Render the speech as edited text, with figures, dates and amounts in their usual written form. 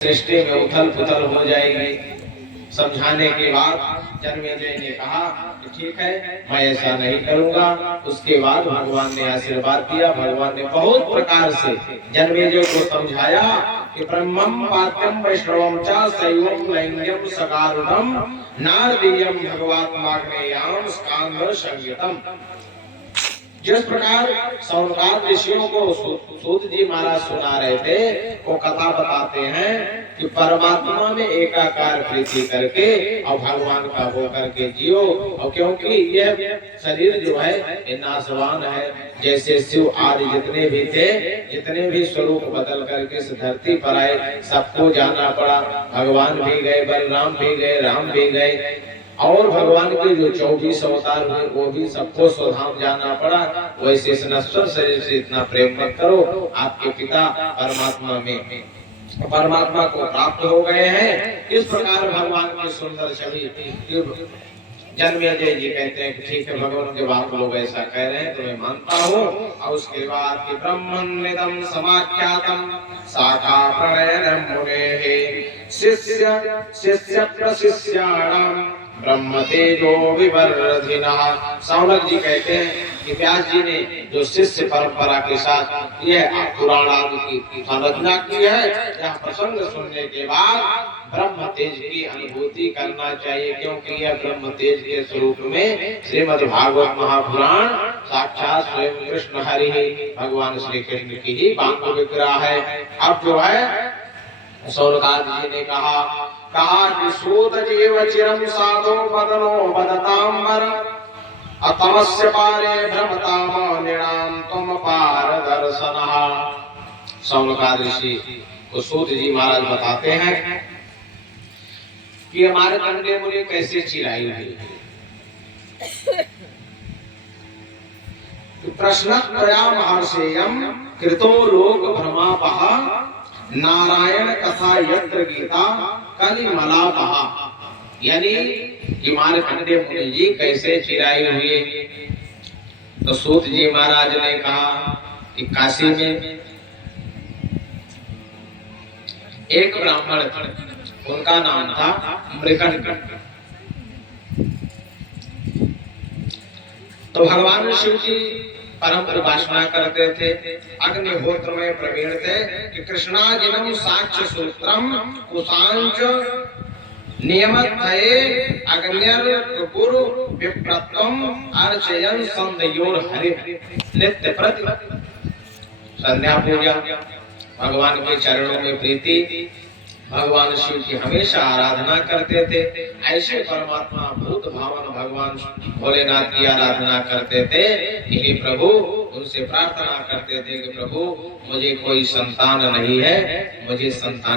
सृष्टि में उथल पुथल हो जाएगी। समझाने के बाद जन्मेजय ने कहा कि ठीक है, मैं ऐसा नहीं करूंगा। उसके बाद भगवान ने आशीर्वाद दिया। भगवान ने बहुत प्रकार से जन्मेजय को समझाया कि ब्रह्मम पात्यम वैष्णवम च शैवम लैंगिकम सकारुणम नारदीयम भगवात्माग्नेयम स्कांद संयुतम। जिस प्रकार सौनकाद ऋषियों को सूत जी महाराज सुना रहे थे, वो कथा बताते हैं कि परमात्मा में एकाकार प्रीति करके और भगवान का हो करके जियो। और क्योंकि यह शरीर जो है ये नाशवान है, जैसे शिव आदि जितने भी थे, जितने भी स्वरूप बदल करके इस धरती पर आए, सबको जाना पड़ा। भगवान भी गए, बलराम भी गए, राम भी गए, और भगवान के जो 24 अवतार हुए वो भी सबको स्वधाम जाना पड़ा। वैसे इस नश्वर शरीर से इतना प्रेम मत करो। आपके पिता परमात्मा को प्राप्त हो गए हैं। इस प्रकार भगवान की सुंदर छवि जन्मेजय जी कहते हैं कि ठीक है, भगवान के बाप लोग ऐसा कह रहे हैं तो मैं मानता हूँ। और उसके बाद कि ब्रह्मनिदं समाख्यातम शाखा प्रणयनम मुनेः शिष्य प्रशिष्याणाम ब्रह्म तेजो विवर्धिनः। सौनक जी कहते हैं कि व्यास जी ने जो शिष्य परंपरा के साथ यह पुराण आदि की संरचना की है, यह प्रसंग सुनने के बाद ब्रह्म तेज की अनुभूति करना चाहिए। क्योंकि यह ब्रह्म तेज के स्वरूप में श्रीमद् भागवत महापुराण साक्षात स्वयं कृष्ण हरि भगवान श्री कृष्ण की ही बांक विग्रह है। अब जो है सौनकाद जी ने कहा कि सूत जीव चिरम साधो बदनो बदतांबर अतमस्य पारे भ्रमताम निणाम तुम पार दर्शनः। सौनकाद ऋषि को सूत जी महाराज बताते हैं कि हमारे कंडे मुझे कैसे चिराई हुई। प्रश्न त्वया महर्षेयम कृतो लोक भ्रमापः नारायण कथा यत्र गीता कलिमलापः। यानी कि मार्कंडेय मुनि जी कैसे चिराई हुए। तो सूत जी महाराज ने कहा कि काशी में एक ब्राह्मण थे, उनका नाम था मृकंड। तो भगवान शिव जी परम उपासना करते थे, अग्निहोत्र में प्रवीण थे कि कृष्णाजिनम साक्ष्य सूत्रम कुसांच नियमत्थये अग्न्यर गुरु विप्रत्वम अर्चयन संध्योर हरि नित्य प्रति। संध्या पूजा, भगवान के चरणों में प्रीति, भगवान शिव की हमेशा आराधना करते थे। ऐसे परमात्मा भूत भावन भगवान भोलेनाथ की आराधना करते थे। हे प्रभु, उनसे प्रार्थना करते थे कि प्रभु मुझे कोई संतान नहीं है, मुझे संतान